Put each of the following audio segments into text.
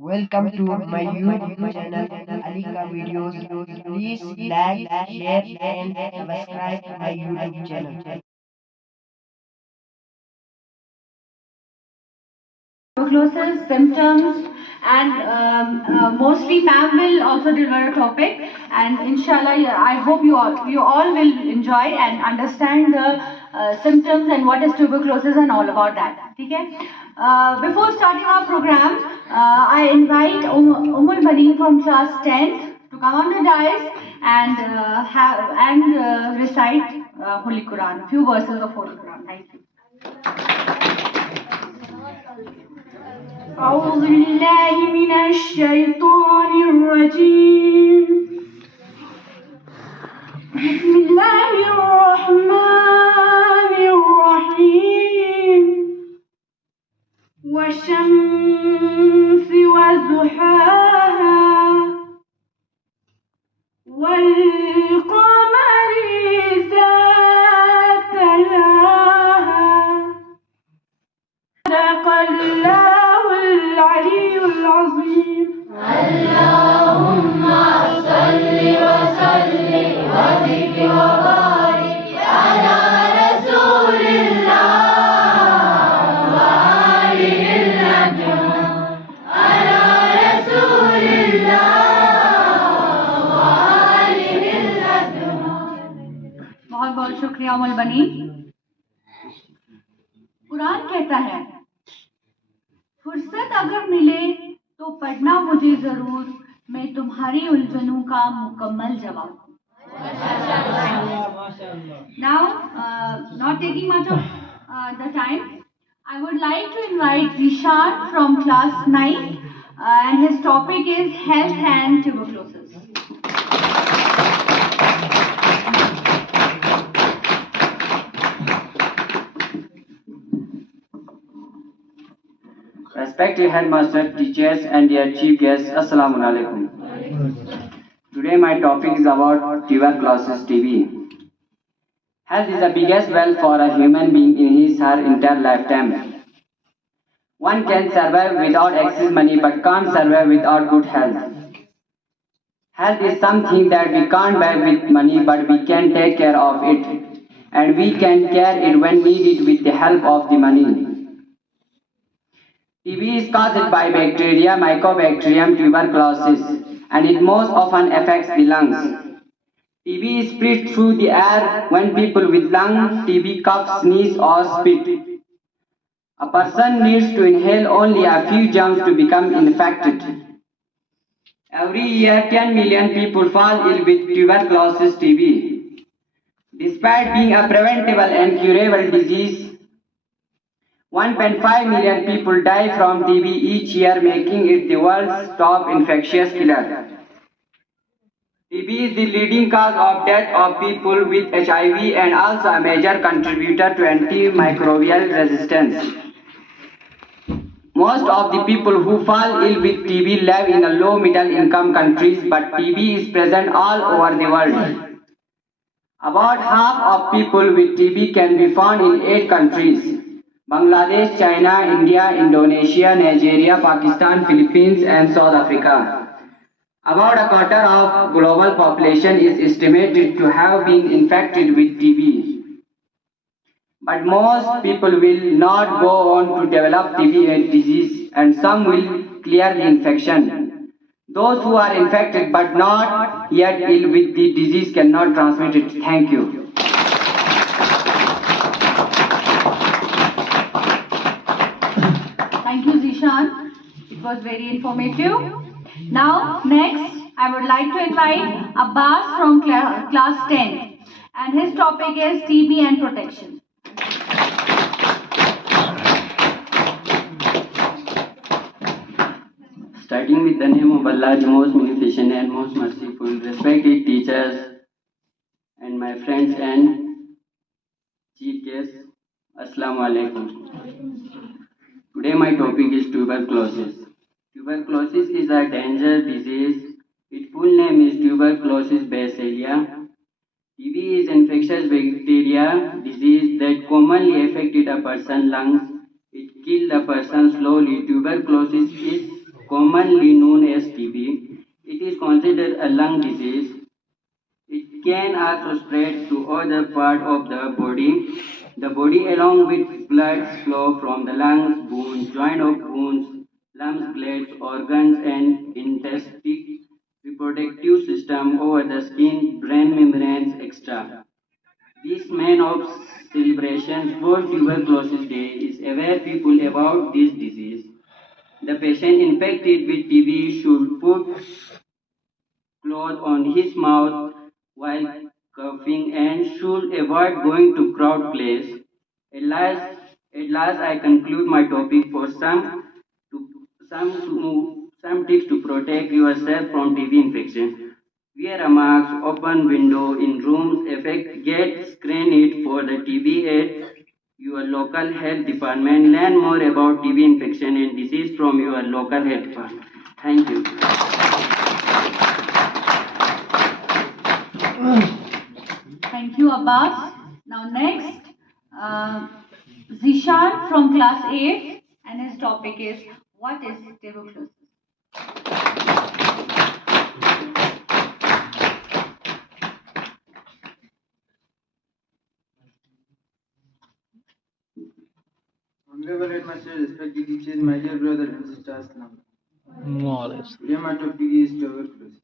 Welcome to my YouTube channel Alika Videos. Please like, share and subscribe my YouTube channel. Tuberculosis symptoms and mostly ma'am will also deliver a topic, and inshallah I hope you all will enjoy and understand the symptoms and what is tuberculosis and all about that. Okay. Before starting our program, I invite Umul Bani from class 10 to come on the dais and recite Holy Quran, few verses of Holy Quran. Thank you. أعوذ بالله من الشيطان الرجيم. بسم الله الرحمن الرحيم. والشمس وضحاها والقمر إذا تلاها صدق الله العلي العظيم. اللهم صل وسلم وزد وبارك على رسول الله وآله الأكرم. على رسول الله وآله الأكرم. बहुत बहुत शुक्रिया अमल बनी. कुरान कहता है, फुर्सत अगर मिले तो पढ़ना मुझे जरूर, मैं तुम्हारी उलझनों का मुकम्मल जवाब. Now, not taking much of the time, I would like to invite Zishan from class 9 and his topic is health and tuberculosis. Respected headmaster, teachers and dear chief guests, Assalamu alaikum. Today my topic is about tuberculosis TB. Health is the biggest wealth for a human being in his or her entire lifetime. One can survive without excess money but can't survive without good health. Health is something that we can't buy with money, but we can take care of it, and we can care it when needed with the help of the money. TB is caused by bacteria, Mycobacterium tuberculosis, and it most often affects the lungs. TB is spread through the air when people with lung TB cough, sneeze or spit. A person needs to inhale only a few germs to become infected. Every year 10 million people fall ill with tuberculosis TB. Despite being a preventable and curable disease, 1.5 million people die from TB each year, making it the world's top infectious killer. TB is the leading cause of death of people with HIV and also a major contributor to antimicrobial resistance. Most of the people who fall ill with TB live in a low middle income countries, but TB is present all over the world. About half of people with TB can be found in 8 countries: Bangladesh, China, India, Indonesia, Nigeria, Pakistan, Philippines and South Africa. About a quarter of global population is estimated to have been infected with TB. But most people will not go on to develop TB disease, and some will clear the infection. Those who are infected but not yet ill with the disease cannot transmit it. Thank you. Thank you, Zishan. It was very informative. Now, next, I would like to invite Abbas from class 10, and his topic is TB and protection. Starting with the name of Allah, the most beneficent and most merciful, respected teachers and my friends and chief guests, Assalamu alaikum. Today my topic is tuberculosis. Tuberculosis is a dangerous disease. Its full name is tuberculosis bacillia. TB is infectious bacteria disease that commonly affected a person's lungs. It kills a person slowly. Tuberculosis is common commonly known as TB. It is considered a lung disease. It can also spread to other parts of the body. The body, along with blood flow from the lungs, bones, joint of bones, lungs, glands, organs, and intestine, reproductive system over the skin, brain membranes, etc. This man of celebrations World Tuberculosis Day is aware people about this disease. The patient infected with TB should put cloth on his mouth while coughing and should avoid going to crowd place. At last, I conclude my topic for to, some tips to protect yourself from TB infection. Wear a mask, open window in rooms, get screened for the TB at your local health department. Learn more about TB infection and disease from your local health department. Thank you. Thank you, Abbas. Now next, Zishan from class 8, and his topic is, what is tuberculosis? Honorable Headmaster, respected teachers, my dear brother and sisters, today my topic is tuberculosis.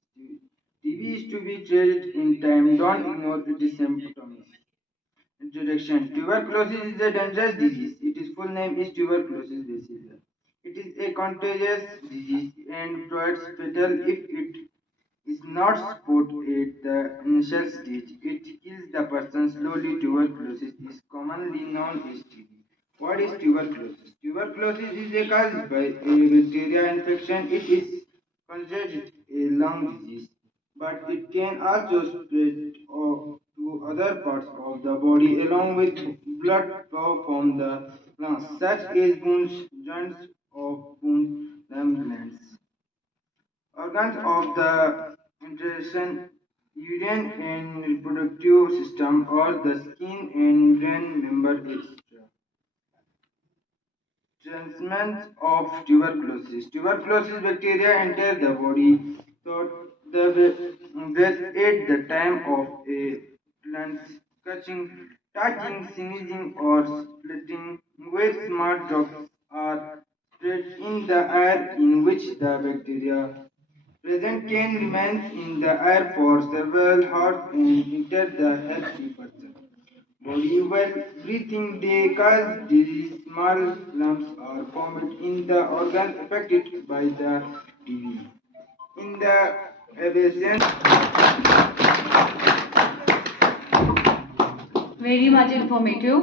TB is to be treated in time. Don't ignore its symptoms. Introduction. Tuberculosis is a dangerous disease. Its full name is tuberculosis bacillus. It is a contagious disease and provides fatal if it is not spotted at the initial stage. It kills the person slowly. Tuberculosis is commonly known as TB. What is tuberculosis? Tuberculosis is caused by a bacterial infection. It is considered a lung disease, but it can also spread to other parts of the body along with blood flow from the lungs, such as bones, joints of bones, lymph glands. Organs of the intestine, urine and reproductive system, or the skin and brain member, etc. Transmission of tuberculosis. Tuberculosis bacteria enter the body through the breath at the time of a plant's touching, sneezing, or splitting, where small drops are spread in the air in which the bacteria present can remain in the air for several hours and enter the healthy person. Body while breathing, they cause disease. Small lumps are formed in the organ affected by the TB. In the absence, Very much informative.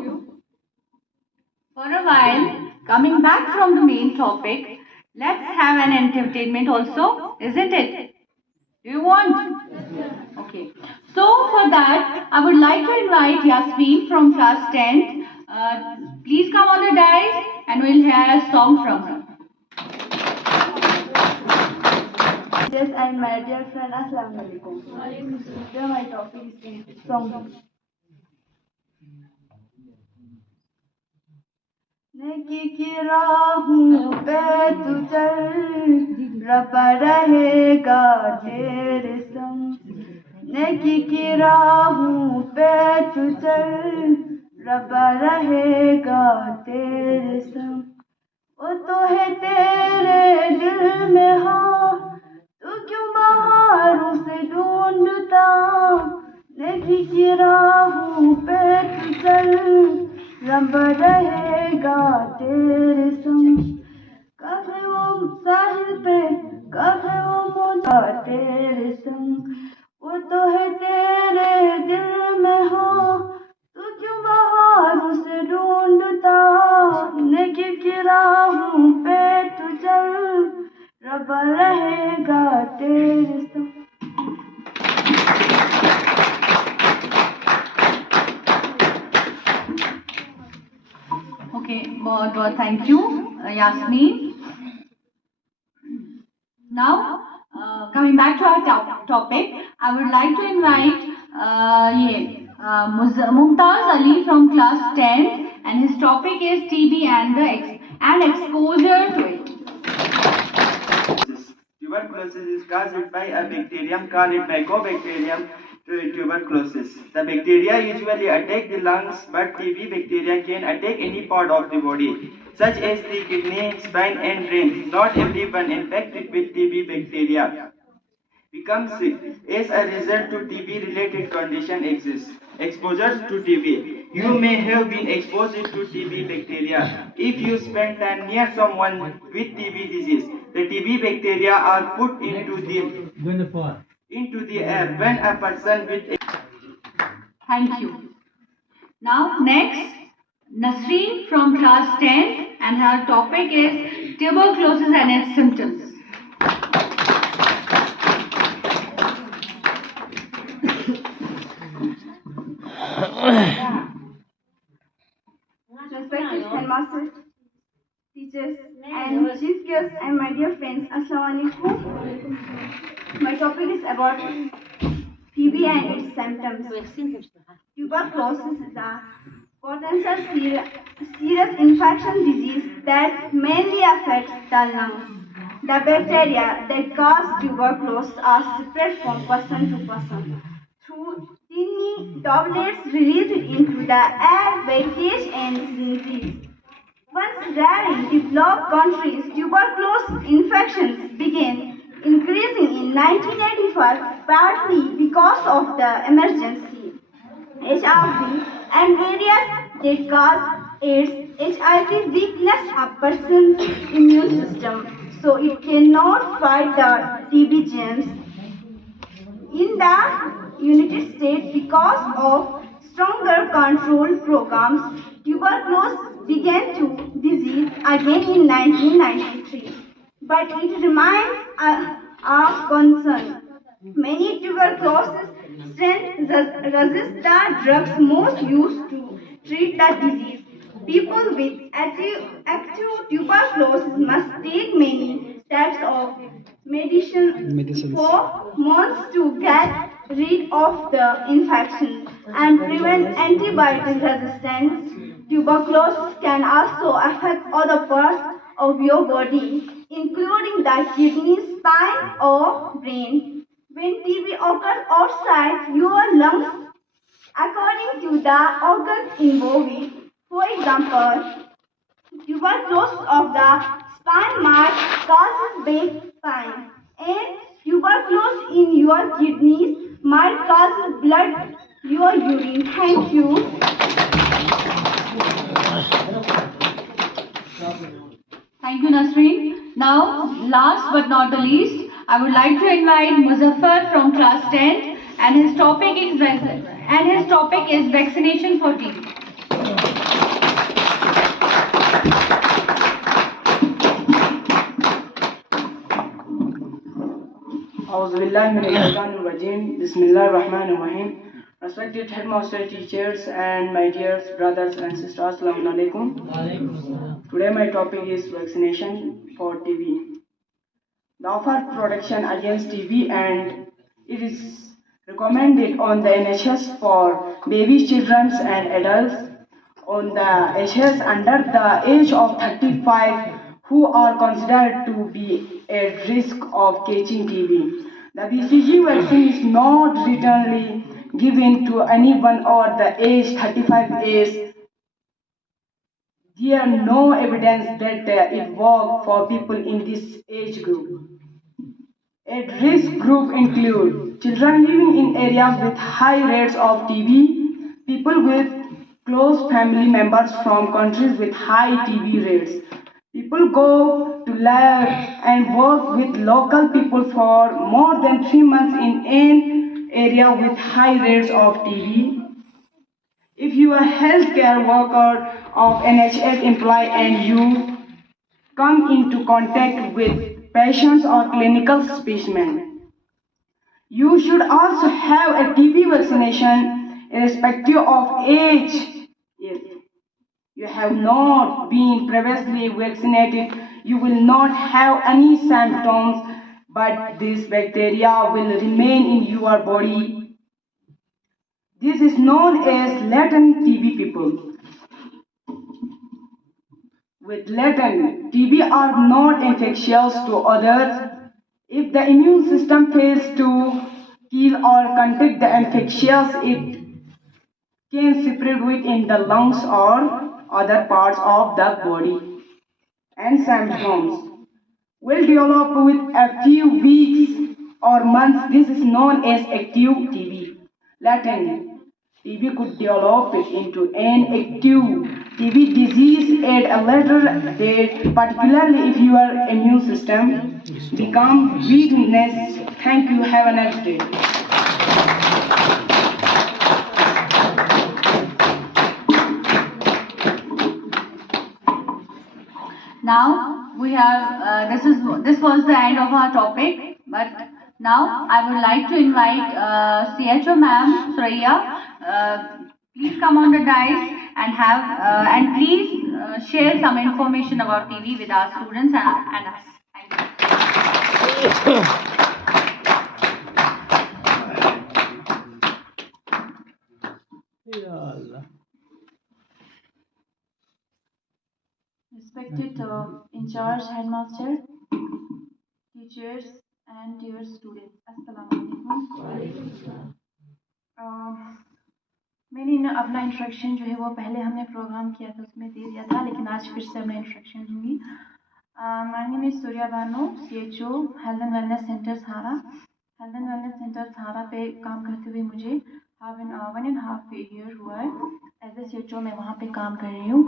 For a while, coming back from the main topic, let's have an entertainment also, isn't it? Do you want? Okay. So for that, I would like to invite Yasmin from class 10. Please come on the dais and we'll hear a song from her. Yes, and my dear friend, Assalamu alaikum. Today my topic is song. नेकी की राहों पे तू चल, रब रहेगा तेरे संग. नेकी की राहों पे तू चल, रब रहेगा तेरे संग. वो तो है तेरे दिल में हाँ, तू क्यों बाहरों से ढूंढता. नेकी की राहों पे तू चल, रब रहेगा तेरे संग. कभी वो साहिल पे, कभी वो मौजा तेरे संग. वो तो है तेरे दिल में हाँ, तू क्यों बाहरों से ढूंढता. नेकी की राहों पे तू चल, रब रहेगा तेरे संग. Okay, बहुत बहुत thank you, Yasmin. Now, coming back to our topic, I would like to invite Mumtaz Ali from class 10, and his topic is TB and exposure to it. tuberculosis is caused by a bacterium called Mycobacterium tuberculosis. The bacteria usually attack the lungs, but TB bacteria can attack any part of the body, such as the kidney, spine, and brain. Not everyone infected with TB bacteria become sick. As a result to TB-related condition exists. Exposures to TB. You may have been exposed to TB bacteria if you spend time near someone with TB disease. The TB bacteria are put into the air when a person with Thank you. Now, next, Nasreen from class 10, and her topic is tuberculosis and its symptoms. Respected headmaster, teachers, and chief guests, and my dear friends, Assalamu alaikum. My topic is about TB and its symptoms. Tuberculosis is a potential serious infection disease that mainly affects the lungs. The bacteria that cause tuberculosis are spread from person to person through tiny droplets released into the air by catch and sneezes. Once rare in developed countries, tuberculosis infections began increasing in 1985, partly because of the emergency HIV and various that cause AIDS. HIV weakens a person's immune system, so it cannot fight the TB germs. In the United States, because of stronger control programs, tuberculosis began to disease again in 1993. But it remains a concern. Many tuberculosis strains resist the drugs most used to treat the disease. People with active tuberculosis must take many types of medicine for months to get rid of the infection and prevent antibiotic resistance. Tuberculosis can also affect other parts of your body, including the kidney, spine, or brain. When TB occurs outside your lungs, according to the organs involved, for example, tuberculosis of the spine might cause back pain, and tuberculosis in your kidneys might cause blood your urine. Thank you. Thank you, Nasreen. Now, last but not the least, I would like to invite Muzaffar from class 10, and his topic is vaccination for TB. Bismillahirrahmanirrahim. Respected headmaster, teachers, and my dear brothers and sisters, Assalamu alaikum. Today my topic is vaccination for TB. The offer protection against TB, and it is recommended on the NHS for babies, children, and adults on the ages under the age of 35 who are considered to be at risk of catching TB. The BCG vaccine is not routinely given to anyone over the age 35 years. There is no evidence that it works for people in this age group. At-risk group include children living in areas with high rates of TB, people with close family members from countries with high TB rates. People go to live and work with local people for more than 3 months in an area with high rates of TB. If you are a healthcare worker of NHS employee and you come into contact with patients or clinical specimen, you should also have a TB vaccination irrespective of age. If you have not been previously vaccinated, you will not have any symptoms, but this bacteria will remain in your body. This is known as latent TB people. With latent, TB are not infectious to others. If the immune system fails to kill or contact the infectious, it can spread within the lungs or other parts of the body. And symptoms will develop with a few weeks or months. This is known as active TB. Latent TB could develop into an active TB disease at a later date, particularly if your immune system becomes weakness. Thank you. Have a nice day. Now we have this was the end of our topic, but now I would like to invite CHO ma'am Suraya. Please come on the dais and please share some information about TV with our students and us. Thank you. Respected in-charge headmaster, teachers and dear students, Assalamualaikum. मैंने अपना इंट्रोडक्शन जो है वो पहले हमने प्रोग्राम किया था उसमें दे दिया था, लेकिन आज फिर से मैं इंट्रोडक्शन दूंगी. My name is Surya Banu, CHO health and wellness centre Sahara. Health and wellness centre Sahara पे काम करते हुए मुझे 1.5 ईयर हुआ है. एज ए CHO मैं वहाँ पे काम कर रही हूँ.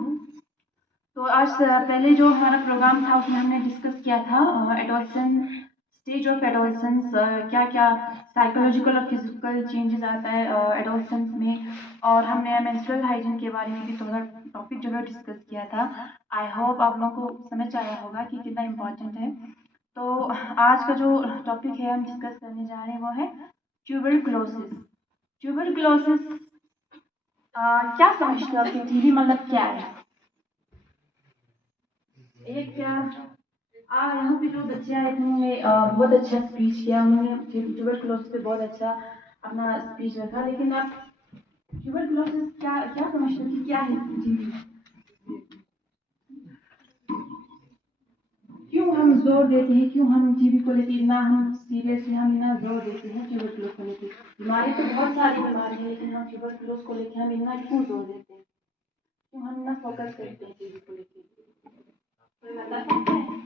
तो आज पहले जो हमारा प्रोग्राम था उसमें हमने डिस्कस किया था एडोलसेंस, स्टेज ऑफ एडोलसेंस, क्या क्या साइकोलॉजिकल और फिजिकल चेंजेस आता है एडोलसेंस में, और हमने मेंस्ट्रुअल हाइजीन के बारे में भी थोड़ा टॉपिक जो है डिस्कस किया था. आई होप आप लोगों को समझ आया होगा कि कितना इम्पोर्टेंट है. तो आज का जो टॉपिक है हम डिस्कस करने जा रहे हैं वो है ट्यूबरक्लोसिस. ट्यूबरक्लोसिस क्या समझते हो कि टीबी मतलब क्या है? एक यहाँ पे जो बच्चे आए थे उन्होंने बहुत अच्छा स्पीच किया. उन्होंने ट्यूबरक्लोसिस पे बहुत अच्छा अपना स्पीच रखा. लेकिन आप ट्यूबरक्लोसिस क्या समझते हो कि क्या है टीबी? क्यों हम जोर देते हैं, क्यों हम टीबी को लेकर इतना हम सीरियसली हम इतना जोर देते हैं ट्यूबरक्लोज को लेकर? बीमारी तो बहुत सारी बीमारी है, लेकिन हम ट्यूबरक्लोज को लेकर हम इतना क्यों जोर देते हैं, क्यों हम इतना फोकस करते हैं टीबी को लेकर? कोई बता सकते हैं?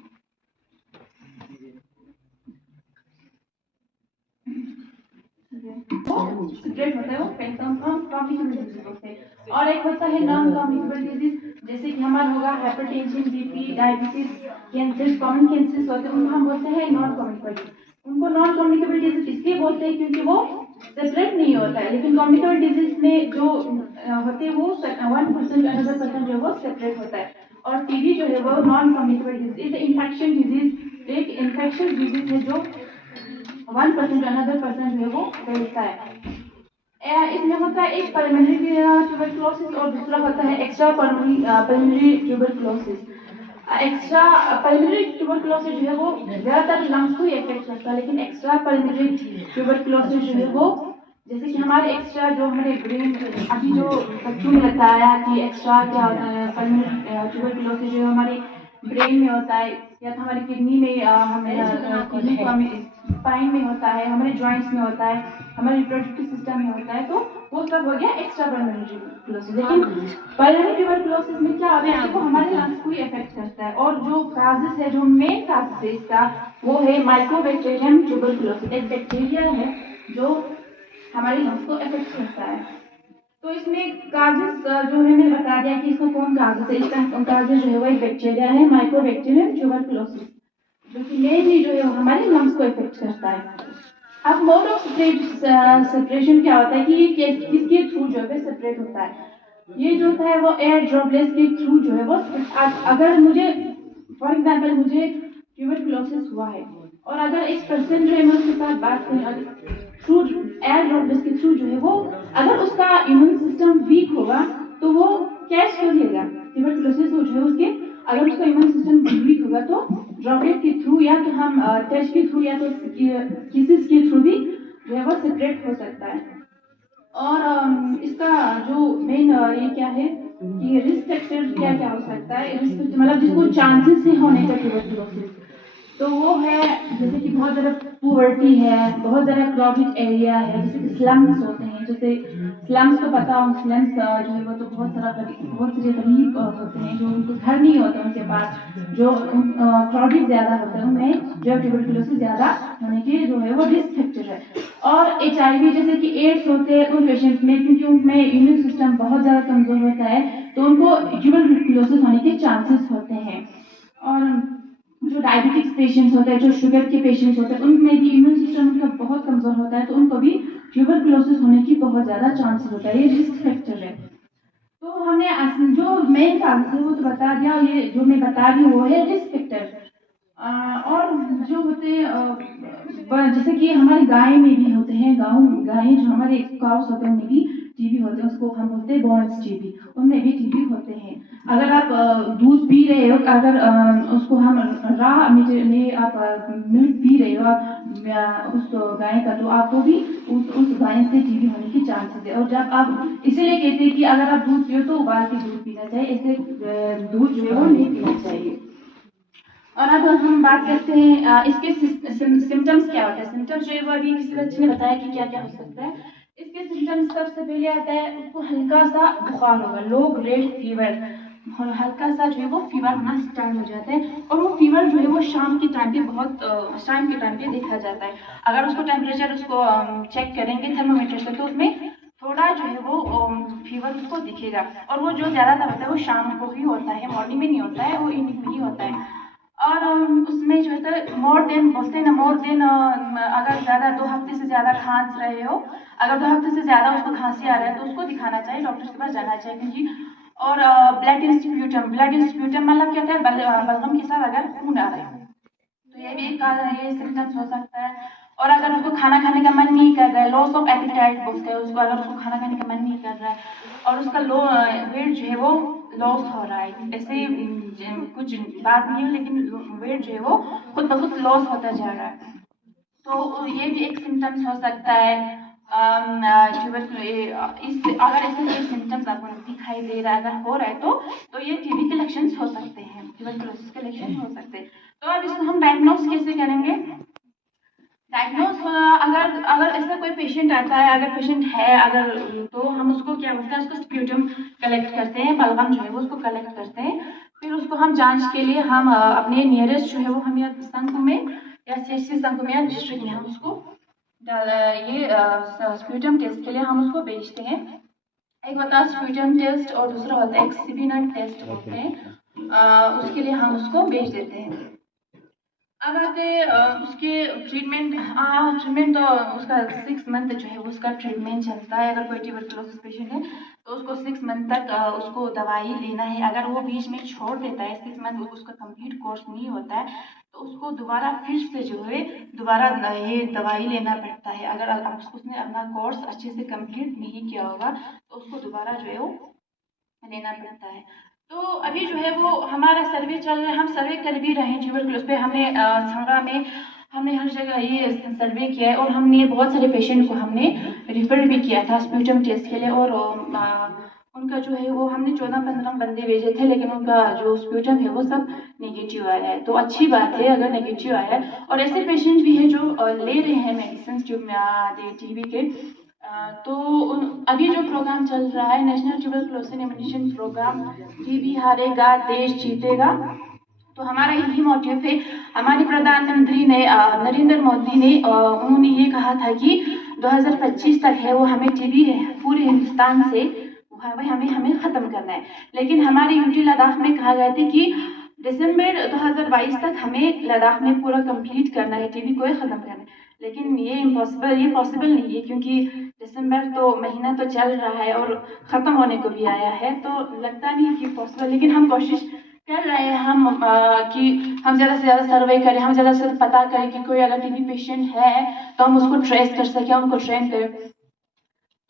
स्प्रेड होता है वो कम्युनिकेबल डिजीज होते हैं. और एक होता है नॉन कम्युनिकेबल डिजीज, जैसे कि हमारा होगा hypertension, BP, diabetes, cancer, common cancer होते हैं, उनको हम बोलते हैं नॉन कम्युनिकेबल डिजीज. उनको नॉन कम्युनिकेबल डिजीज इसलिए बोलते हैं क्योंकि वो सेपरेट नहीं होता है. लेकिन कम्युनिकेबल डिजीज में जो होते हैं वो 1% अनदर पर्सन जो है वो सेपरेट होता है. और टीबी जो है वो non communicable disease is infection disease, एक इन्फेक्शन डिजीज है जो 1% अनदर पर्सन जो है वो फैलता है. इसमें होता है एक पल्मोनरी ट्यूबरक्लोसिस और दूसरा होता है extra pulmonary tuberculosis. Extra pulmonary tuberculosis जो है वो ज़्यादातर लंग्स को इफेक्ट करता है, लेकिन एक्स्ट्रा पल्मोनरी ट्यूबरक्लोसिस जो है वो जैसे कि हमारे एक्स्ट्रा जो हमारे ब्रेन, अभी जो बच्चों ने बताया कि एक्स्ट्रा क्या होता है, पल्मोनरी ट्यूबरक्लोसिस जो हमारे ब्रेन में होता है या तो हमारी किडनी में, हमें स्पाइन में होता है, हमारे जॉइंट्स में होता है, हमारे रिप्रोडक्टिव सिस्टम में होता है, तो वो सब हो गया एक्स्ट्रा पल्मोनरी ट्यूबरक्लोसिस. लेकिन पल्मोनरी ट्यूबरक्लोसिस में क्या होता है कि वो हमारे लंग्स को ही इफेक्ट करता है. और जो काजेस है, जो मेन काजेस है इसका, वो है माइकोबैक्टीरियम ट्यूबरक्लोसिस. एक बैक्टीरिया है जो हमारे लंग्स को इफेक्ट करता है. तो इसमें काजेस जो है मैंने बता दिया कि इसको कौन काजेस है. इसका काजेस जो है वो एक बैक्टीरिया है माइकोबैक्टीरियम ट्यूबरक्लोसिस, जो कि मेनली जो है वो हमारे लंग्स को इफेक्ट करता है. अब मोड ऑफ सेपरेशन क्या होता है कि ये किसके थ्रू जो है सेपरेट होता है. ये जो होता है वो एयर ड्रॉपलेट्स के थ्रू जो है वो, अगर मुझे फॉर एग्जांपल मुझे ट्यूबरक्लोसिस हुआ है और अगर एक पर्सन जो है मैं उसके साथ बात करूँ थ्रू एयर ड्रॉपलेट्स के थ्रू जो है वो, अगर उसका इम्यून सिस्टम वीक होगा तो वो कैच कर लेगा ट्यूबरक्लोसिस जो है उसके. अगर उसका इम्यून सिस्टम वीक होगा तो ड्रॉपलेट के थ्रू या तो हम टच के थ्रू या तो किसिस के थ्रू भी जो है वो सेपरेट हो सकता है. और इसका जो मेन ये क्या है कि रिस्क फैक्टर क्या क्या हो सकता है. रिस्क मतलब जिसको चांसेस है होने का ट्यूबरक्लोसिस, तो वो है जैसे कि बहुत ज़्यादा पुअर्टी है, बहुत ज़्यादा क्राउडेड एरिया है, जैसे कि स्लम्स होते हैं, जैसे स्लम्स को पता हो, स्लम्स जो है वो तो बहुत सारे गरीब होते हैं जो उनको घर नहीं होता उनके पास, जो क्राउडेड ज़्यादा होते हैं, उनमें जो ट्यूबरकुलोसिस ज़्यादा होने के जो है वो रिस्क फैक्टर है। और HIV जैसे कि एड्स होते हैं उन पेशेंट्स में, क्योंकि उनमें इम्यून सिस्टम बहुत ज़्यादा कमज़ोर होता है, तो उनको ट्यूबरकुलोसिस होने के चांसेस होते हैं। और जो डायबिटिक्स पेशेंट्स होते हैं, जो शुगर के पेशेंट्स होते हैं, उनमें भी इम्यून सिस्टम उनका बहुत कमज़ोर होता है, तो उनको भी ट्यूबरकुलोसिस होने की बहुत ज़्यादा चांसेस होता है, ये रिस्क फैक्टर है। तो हमने जो मेन कारण है वो तो बता दिया, ये जो मैं बता रही हूँ वो है रिस्क फैक्टर। और जो होते हैं जैसे कि हमारी गाय में भी होते हैं, गाय जो हमारे काउस होते हैं उनमें भी टीबी होते हैं, उसको हम बोलते हैं बॉर्न्स टीबी, उनमें भी टीबी होते हैं। अगर आप दूध पी रहे हो, अगर उसको हम में आप मिल्क पी रहे हो आप उस गाय का, तो आपको भी उस गाय से टीबी होने की चांसेस है। और जब आप इसीलिए कहते हैं कि अगर आप दूध पियो तो उबाल के दूध पीना चाहिए, ऐसे दूध जो है वो नहीं पीना चाहिए। और अब हम बात करते हैं इसके सिम्टम्स क्या होते हैं। सिम्टम्स जो है वो अभी किसी बच्चे ने बताया कि क्या क्या हो सकता है। इसके सिम्टम्स सबसे पहले आता है उसको हल्का सा बुखार होगा, लो ग्रेड फीवर, हल्का सा जो है वो फीवर होना स्टार्ट हो जाता है। और वो फीवर जो है वो शाम के टाइम पे देखा जाता है। अगर उसको टेम्परेचर उसको चेक करेंगे थर्मोमीटर से, तो उसमें थोड़ा जो है वो फीवर उसको दिखेगा। और वो जो ज़्यादातर होता है वो शाम को ही होता है, मॉर्निंग में नहीं होता है, वो इवनिंग में ही होता है। और उसमें जो है तो मोर देन अगर ज़्यादा 2 हफ्ते से ज़्यादा खांस रहे हो, अगर 2 हफ्ते से ज़्यादा उसको खांसी आ रहा है तो उसको दिखाना चाहिए, डॉक्टर के पास जाना चाहिए क्योंकि। और ब्लड इंस्टीट्यूटम मतलब क्या होता है, बलगम के साथ अगर खून आ रहा है तो ये भी एक ये सिम्टम्स हो सकता है। और अगर उसको खाना खाने का मन नहीं कर रहा है, लॉस ऑफ एपिटाइट बोलते हैं उसको, अगर उसको खाना खाने का मन नहीं कर रहा है और उसका वेट जो है वो लॉस हो रहा है, ऐसे कुछ बात नहीं है लेकिन वेट जो है वो खुद ब खुद लॉस होता जा रहा है, तो ये भी एक सिम्टम्स हो सकता है। अगर ऐसे कोई सिम्टम्स आपको दिखाई दे रहा है, अगर हो रहा है तो ये टीबी के लक्षण हो सकते हैं, ट्यूबरकुलोसिस के लक्षण हो सकते हैं। तो अब इसको हम डायग्नोस कैसे करेंगे। डायग्नोस अगर ऐसा कोई पेशेंट आता है, अगर पेशेंट है अगर, तो हम उसको क्या बोलते हैं, उसको स्प्यूटम कलेक्ट करते हैं, बलगम जो है वो उसको कलेक्ट करते हैं। फिर उसको हम जांच के लिए हम अपने नियरेस्ट जो है वो हम या संघ में या CHC संघ में या डिस्ट्रिक्ट में हम उसको ये स्प्यूटम टेस्ट के लिए हम उसको भेजते हैं। एक होता है स्प्यूटम टेस्ट और दूसरा होता है एक्सिबिनट टेस्ट होते हैं, उसके लिए हम उसको भेज देते हैं। अब आते उसके ट्रीटमेंट तो उसका 6 मंथ जो है उसका ट्रीटमेंट चलता है। अगर कोई ट्यूबरकुलोसिस पेशेंट है तो उसको 6 मंथ तक उसको दवाई लेना है। अगर वो बीच में छोड़ देता है, 6 मंथ उसका कंप्लीट कोर्स नहीं होता है, तो उसको दोबारा फिर से जो है दोबारा ये दवाई लेना पड़ता है। अगर उसने अपना कोर्स अच्छे से कंप्लीट नहीं किया होगा तो उसको दोबारा जो है वो लेना पड़ता है। तो अभी जो है वो हमारा सर्वे चल रहा है, हम सर्वे कर भी रहे हैं ट्यूबरकुलोसिस पे। हमने संगरा में हमने हर जगह ये सर्वे किया है और हमने बहुत सारे पेशेंट को हमने रिफर भी किया था स्प्यूटम टेस्ट के लिए। और उनका जो है वो हमने 14-15 बंदे भेजे थे, लेकिन उनका जो स्प्यूटम है वो सब नेगेटिव आया है। तो अच्छी बात है अगर नेगेटिव आया है। और ऐसे पेशेंट भी है जो ले रहे हैं मेडिसिन टीबी के। तो अभी जो प्रोग्राम चल रहा है national tuberculosis immunisation programme, TB हारेगा देश जीतेगा, तो हमारा यही मोटिव है। हमारे प्रधानमंत्री ने नरेंद्र मोदी ने उन्होंने ये कहा था कि 2025 तक है वो हमें टीबी पूरे हिंदुस्तान से हमें ख़त्म करना है। लेकिन हमारे यूटी लद्दाख में कहा गया था कि दिसंबर 2022 तक हमें लद्दाख में पूरा कंप्लीट करना है, टीबी को ख़त्म करना है। लेकिन ये पॉसिबल नहीं है क्योंकि दिसंबर तो महीना तो चल रहा है और ख़त्म होने को भी आया है, तो लगता नहीं कि पॉसिबल। लेकिन हम कोशिश कर रहे हैं कि हम ज़्यादा से ज़्यादा सर्वे करें, हम ज़्यादा से पता करें कि कोई अगर टीबी पेशेंट है तो हम उसको ट्रेस कर सकें, उनको ट्रेन करें।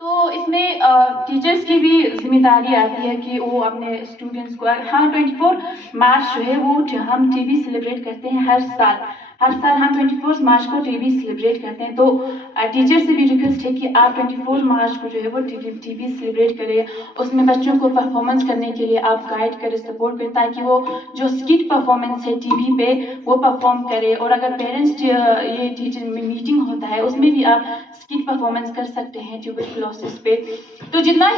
तो इसमें टीचर्स की भी जिम्मेदारी आती है कि वो अपने स्टूडेंट्स को, हाँ 24 मार्च जो है वो हम टीबी सेलिब्रेट करते हैं हर साल। हर साल हम 24 मार्च को टीबी सेलिब्रेट करते हैं, तो टीचर से भी रिक्वेस्ट है कि आप 24 मार्च को जो है वो टीबी सेलिब्रेट करें। उसमें बच्चों को परफॉर्मेंस करने के लिए आप गाइड करें, सपोर्ट करें, ताकि वो जो स्किट परफॉर्मेंस है टीवी पे वो परफॉर्म करे। और अगर पेरेंट्स ये टीचर में मीटिंग होता है उसमें भी आप स्किट परफॉर्मेंस कर सकते हैं ट्यूबरकुलोसिस पे। तो जितना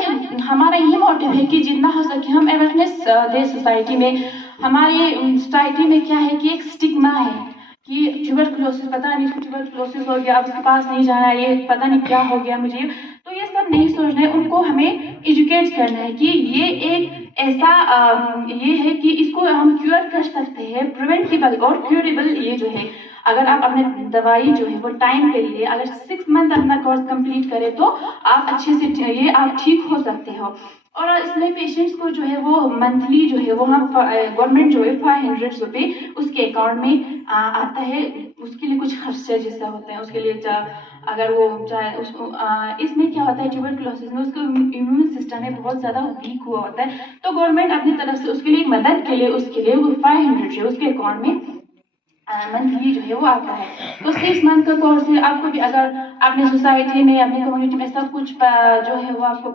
हमारा ये मोटिव है कि जितना हो सके हम अवेयरनेस दे सोसाइटी में। हमारी सोसाइटी में क्या है कि एक स्टिग्मा है कि ट्यूबरकुलोसिस, पता नहीं इसको ट्यूबरकुलोसिस हो गया, अब उसके पास नहीं जाना है, ये पता नहीं क्या हो गया मुझे। तो ये सब नहीं सोचना है, उनको हमें एजुकेट करना है कि ये एक ऐसा ये है कि इसको हम क्योर कर सकते हैं, प्रिवेंटेबल और क्यूरेबल ये जो है। अगर आप अपने दवाई जो है वो टाइम पे लिए, अगर 6 मंथ अपना कोर्स कंप्लीट करें तो आप अच्छे से ये आप ठीक हो सकते हो। और इसलिए पेशेंट्स को जो है वो मंथली जो है वो हम गवर्नमेंट जो है 500 रुपये उसके अकाउंट में आता है। उसके लिए कुछ खर्चे जैसा होता है, उसके लिए अगर वो चाहे उसको इसमें क्या होता है ट्यूबरकुलोसिस में उसका इम्यून सिस्टम है बहुत ज़्यादा वीक हुआ होता है, तो गवर्नमेंट अपनी तरफ से उसके लिए मदद के लिए उसके लिए वो 500 है उसके अकाउंट में मंथली जो है वो आता है। तो 6 मंथ का कोर्स है। आपको भी अगर अपने सोसाइटी में अपनी कम्युनिटी में सब कुछ जो है वो आपको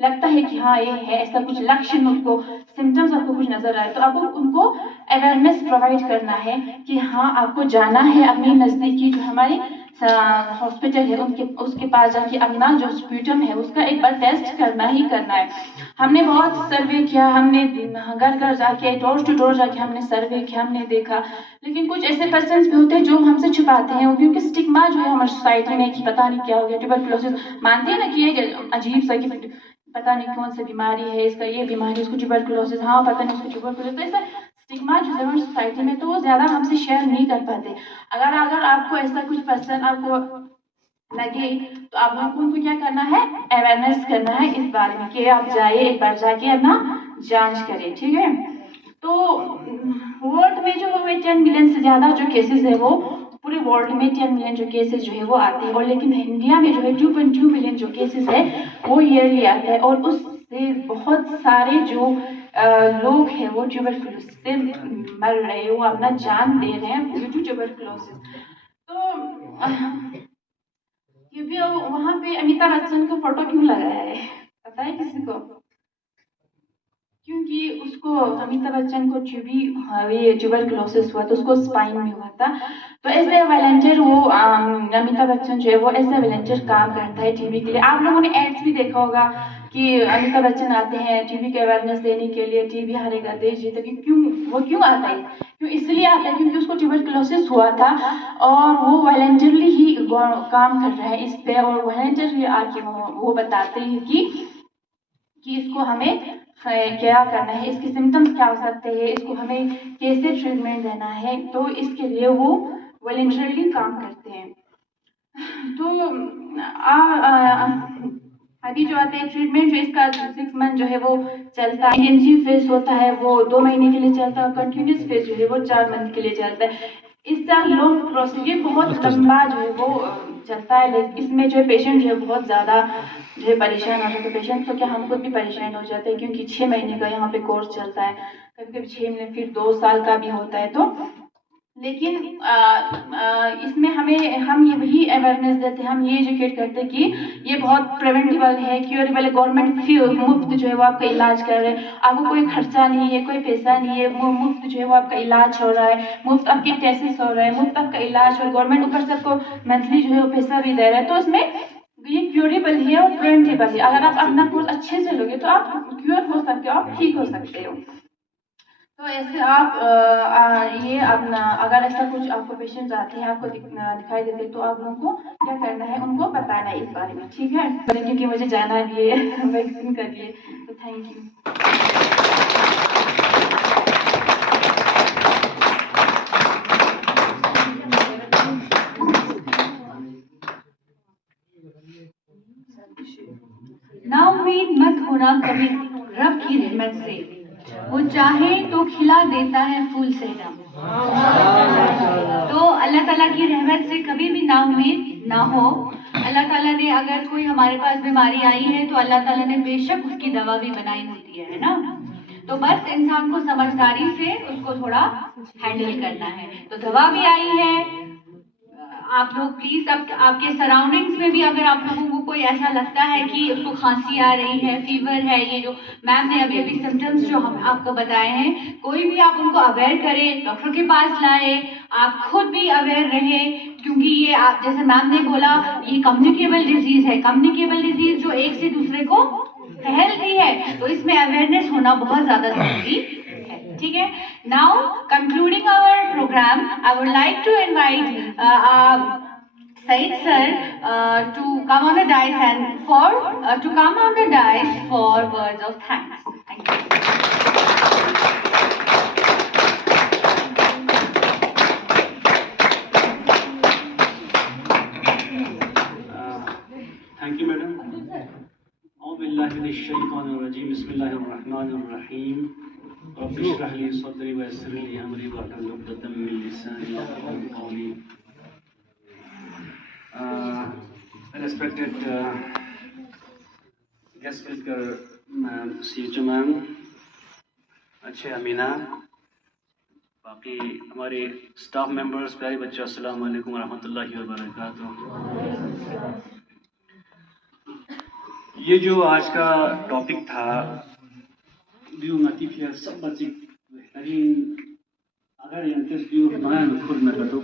लगता है कि हाँ ये है, ऐसा कुछ लक्षण उसको सिम्टम्स आपको कुछ नजर आए, तो आपको उनको अवेयरनेस प्रोवाइड करना है कि हाँ आपको जाना है अपनी नज़दीकी जो हमारी हॉस्पिटल है उसके पास जाके अपना जो स्प्यूटम है उसका एक बार टेस्ट करना ही करना है। हमने बहुत सर्वे किया, हमने घर घर जाके डोर टू डोर जाके हमने सर्वे किया, हमने देखा, लेकिन कुछ ऐसे पर्सन भी होते हैं जो हमसे छुपाते हैं, क्योंकि स्टिग्मा जो है हमारी सोसाइटी में कि पता नहीं क्या हो गया ट्यूबरकुलोसिस, मानते हैं ना कि ये अजीब सा कि पता नहीं कौन सी बीमारी है, इसका ये बीमारी उसको ट्यूबरकुलोसिस, हाँ पता नहीं उसको ट्यूबरकुलोसिस, तो ऐसा स्टिग्मा जो है हमारी सोसाइटी में तो वो ज़्यादा हमसे शेयर नहीं कर पाते। अगर आपको ऐसा कुछ पर्सन आपको लगे तो आप लोगों को उनको क्या करना है, अवेयरनेस करना है इस बारे में कि आप जाइए एक बार जाके अपना जांच करें, ठीक है। तो वर्ल्ड में जो 10 मिलियन से ज़्यादा जो केसेस है वो पूरे वर्ल्ड में 10 मिलियन जो केसेस जो है वो आते हैं, और लेकिन इंडिया में जो है 2.2 मिलियन जो केसेस है वो ईयरली आता है, और उससे बहुत सारे जो लोग हैं वो ट्यूबरकुलोसिस से मर रहे हैं, वो अपना जान दे रहे हैं ड्यू टू ट्यूबरकुलोसिस। तो क्योंकि वहाँ पे अमिताभ बच्चन का फोटो क्यों लगाया है पता है किसी को? क्योंकि उसको अमिताभ बच्चन को ये ट्यूबरकुलोसिस हुआ तो उसको स्पाइन में हुआ था। तो ऐसे वॉलंटियर वो अमिताभ बच्चन जो है वो ऐसे वॉलंटियर काम करता है टीबी के लिए। आप लोगों ने एड्स भी देखा होगा कि अमिताभ बच्चन आते हैं टीबी के अवेयरनेस देने के लिए, टीबी हारेगा देश जीतेगा। क्यों आता है? क्यों इसलिए आता है क्योंकि उसको ट्यूबरकुलोसिस हुआ था और वो वॉलंटियरली ही काम कर रहा है इस पे, और वॉलंटियरली आके वो बताते हैं कि इसको हमें क्या करना है, इसके सिम्टम्स क्या हो सकते हैं, इसको हमें कैसे ट्रीटमेंट देना है, तो इसके लिए वो वॉलंटियरली काम करते हैं। तो अभी जो आते हैं ट्रीटमेंट जो इसका 6 मंथ जो है वो चलता है, इंटेंसिव फेज होता है वो 2 महीने के लिए चलता है, कंटिन्यूस फेज जो है वो 4 मंथ के लिए चलता है। इसका लॉन्ग प्रोसेस ये बहुत लंबा जो है वो चलता है, लेकिन इसमें जो है पेशेंट जो है बहुत ज़्यादा जो है परेशान हो जाते हैं। पेशेंट तो क्या हम खुद भी परेशान हो जाते हैं, क्योंकि 6 महीने का यहाँ पे कोर्स चलता है, कभी कभी 6 महीने फिर 2 साल का भी होता है। तो लेकिन इसमें हम यही अवेयरनेस देते हैं, हम ये एजुकेट करते हैं कि ये बहुत प्रिवेंटेबल है, क्योरेबल है। गवर्नमेंट मुफ्त जो है वो आपका इलाज कर रहे हैं, आपको कोई खर्चा नहीं है, कोई पैसा नहीं है, वो मुफ्त जो है वो आपका इलाज हो रहा है, मुफ्त आपके टेस्ट हो रहा है, मुफ्त आपका इलाज, और गवर्नमेंट ऊपर से आपको मंथली जो है वो पैसा भी दे रहा है। तो उसमें ये क्योरेबल है और प्रिवेंटेबल है। अगर आप अपना कोर्स अच्छे से लोगे तो आप क्योर हो सकते हो, आप ठीक हो सकते हो। तो ऐसे आप ये अपना अगर ऐसा कुछ आपको पेशेंट्स आते हैं, आपको दिखाई देते तो आप लोगों को क्या करना है, उनको बताना है इस बारे में, ठीक है। क्योंकि मुझे जाना भी है वैक्सीन के लिए, तो थैंक यू। नाउम्मीद मत होना कभी रब की रहमत से, वो चाहे तो खिला देता है फूल से ना। तो अल्लाह ताला की रहमत से कभी भी नाउम्मीद ना हो। अल्लाह ताला ने अगर कोई हमारे पास बीमारी आई है तो अल्लाह ताला ने बेशक उसकी दवा भी बनाई होती है ना। तो बस इंसान को समझदारी से उसको थोड़ा हैंडल करना है। तो दवा भी आई है, आप लोग प्लीज अब आपके सराउंडिंग्स में भी अगर आप लोगों को कोई ऐसा लगता है कि उसको खांसी आ रही है, फीवर है, ये जो मैम ने अभी अभी सिम्टम्स जो हम आपको बताए हैं, कोई भी आप उनको अवेयर करें, डॉक्टर के पास लाए, आप खुद भी अवेयर रहें, क्योंकि ये आप जैसे मैम ने बोला ये कम्युनिकेबल डिजीज है। कम्युनिकेबल डिजीज जो एक से दूसरे को फैलती है, तो इसमें अवेयरनेस होना बहुत ज्यादा जरूरी है। ठीक है, now concluding our programme, I would like to invite Said sir to come on the dais and to come on the dais for words of thanks. Thank you. Thank you, madam. أعوذ بالله من الشيطان الرجيم. بسم الله الرحمن الرحيم. رب اشرح لي صدري ويسر لي أمري واحلل عقدة من لساني يفقهوا قولي. Respected guest speaker, CHO ma'am, अच्छे अमीना, बाकी हमारे staff members, प्यारे बच्चों, अस्सलाम वालेकुम रहमतुल्लाहि व बरकातुहू। ये जो आज का टॉपिक था, दियो नतीफिया सब बच्चे बेहतरीन अगर इंटरेस्ट दियो मैं खुद में कर दूँ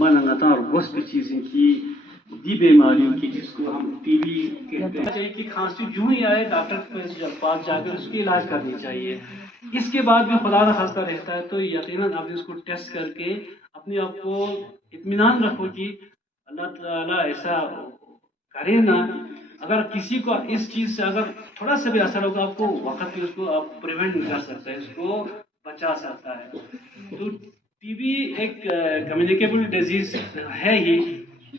मैं लगाता और बहुत भी चीज़ें की दी बीमारियों की जिसको हम टीबी कहते हैं चाहिए कि खांसी जो ही आए डॉक्टर के पास जाकर उसकी इलाज करनी चाहिए। इसके बाद भी खुदा न खास्ता रहता है तो यकीनन आप इसको टेस्ट करके अपने आप को इत्मीनान रखो कि अल्लाह ताला ऐसा करे ना। अगर किसी को इस चीज़ से अगर थोड़ा सा भी असर होगा आपको वक्त पे उसको आप प्रिवेंट कर सकते हैं, उसको बचा सकता है। तो टीबी एक कम्युनिकेबल डिजीज है ही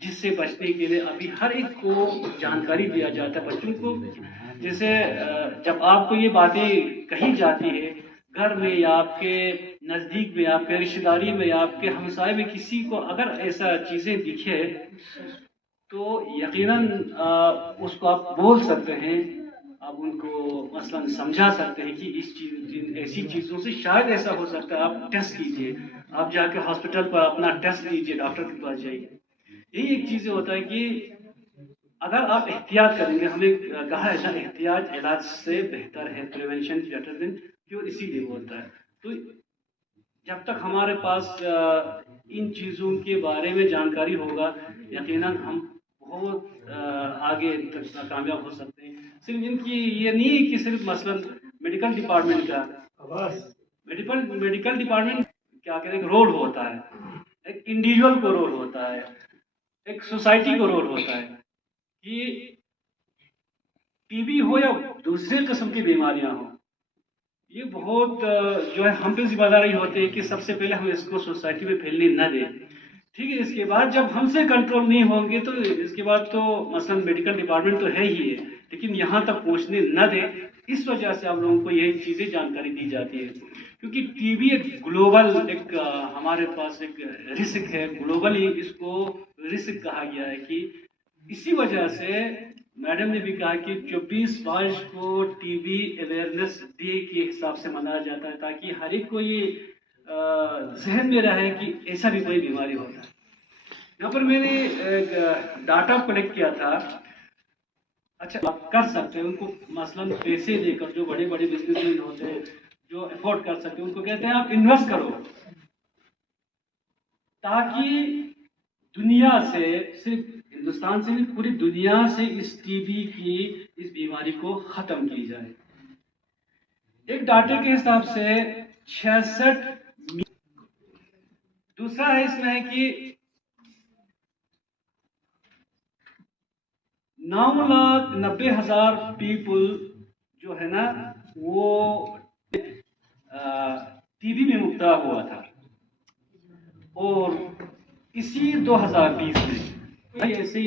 जिससे बचने के लिए अभी हर एक को जानकारी दिया जाता है बच्चों को। जैसे जब आपको ये बातें कही जाती है घर में या आपके नज़दीक में, आपके रिश्तेदारी में या आपके हमसाए में किसी को अगर ऐसा चीज़ें दिखे तो यकीनन उसको आप बोल सकते हैं, आप उनको मसलन समझा सकते हैं कि इस चीज ऐसी चीज़ों से शायद ऐसा हो सकता है। आप टेस्ट कीजिए, आप जाके हॉस्पिटल पर अपना टेस्ट कीजिए, डॉक्टर के पास जाइए। यही एक चीज़ होता है कि अगर आप एहतियात करेंगे, हमें कहा है ना एहतियात इलाज से बेहतर है, प्रिवेंशन बेटर देन क्योर, इसीलिए बोलता है। तो जब तक हमारे पास इन चीज़ों के बारे में जानकारी होगा यकीनन हम बहुत आगे तक कामयाब हो सकते हैं। सिर्फ इनकी ये नहीं है कि सिर्फ मसलन मेडिकल डिपार्टमेंट का मेडिकल डिपार्टमेंट क्या करें, एक रोल होता है, एक इंडिविजुअल को रोल होता है, एक सोसाइटी को रोल होता है कि टीबी हो या दूसरे किस्म की बीमारियां हो, ये बहुत जो है हम पे जिम्मेदारी होती है कि सबसे पहले हम इसको सोसाइटी में फैलने न दें। ठीक है, इसके बाद जब हमसे कंट्रोल नहीं होंगे तो इसके बाद तो मसलन मेडिकल डिपार्टमेंट तो है ही है, लेकिन यहाँ तक पहुँचने न दे। इस वजह से आप लोगों को यही चीज़ें जानकारी दी जाती है, क्योंकि टीबी एक ग्लोबल एक हमारे पास एक रिस्क है, ग्लोबली इसको रिस्क कहा गया है कि इसी वजह से मैडम ने भी कहा कि 24 मार्च को टीबी अवेयरनेस डे के हिसाब से मनाया जाता है ताकि हर एक को ये जहन में रहे कि ऐसा भी कोई बीमारी होता है। यहाँ पर मैंने डाटा कलेक्ट किया था। अच्छा, आप कर सकते हैं उनको मसलन पैसे देकर, जो बड़े बड़े बिजनेसमैन होते हैं जो अफोर्ड कर सकते हैं, उनको कहते हैं आप इन्वेस्ट करो ताकि दुनिया से, सिर्फ हिंदुस्तान से नहीं पूरी दुनिया से इस टीबी की इस बीमारी को खत्म की जाए। एक डाटा के हिसाब से 66। दूसरा है इसमें है कि 9,90,000 पीपल जो है ना वो टीबी में मुब्तला हुआ था, और इसी 2020 में ऐसे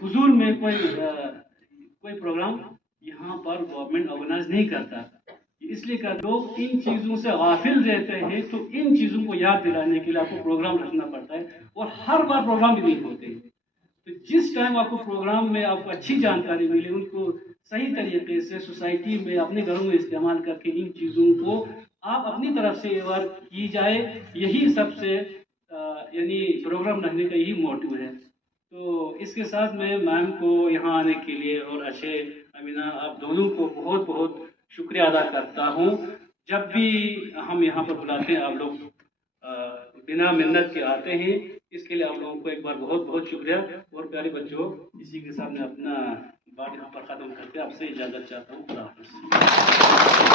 फजूल में कोई प्रोग्राम यहाँ पर गवर्नमेंट ऑर्गेनाइज नहीं करता, इसलिए का लोग इन चीज़ों से गाफिल रहते हैं। तो इन चीज़ों को याद दिलाने के लिए आपको प्रोग्राम रखना पड़ता है, और हर बार प्रोग्राम भी नहीं होते। तो जिस टाइम आपको प्रोग्राम में आपको अच्छी जानकारी मिले, उनको सही तरीके से सोसाइटी में अपने घरों में इस्तेमाल करके इन चीज़ों को आप अपनी तरफ से वर्क की जाए, यही सबसे यानी प्रोग्राम रखने का यही मोटिव है। तो इसके साथ मैं मैम को यहाँ आने के लिए और अच्छे अमीना आप दोनों को बहुत बहुत शुक्रिया अदा करता हूँ। जब भी हम यहाँ पर बुलाते हैं आप लोग बिना मिन्नत के आते हैं, इसके लिए आप लोगों को एक बार बहुत बहुत शुक्रिया। और प्यारे बच्चों, इसी के साथ मैं अपना बात यहाँ पर ख़त्म करके आपसे इजाज़त चाहता हूँ। खुदा हाफ़िज़।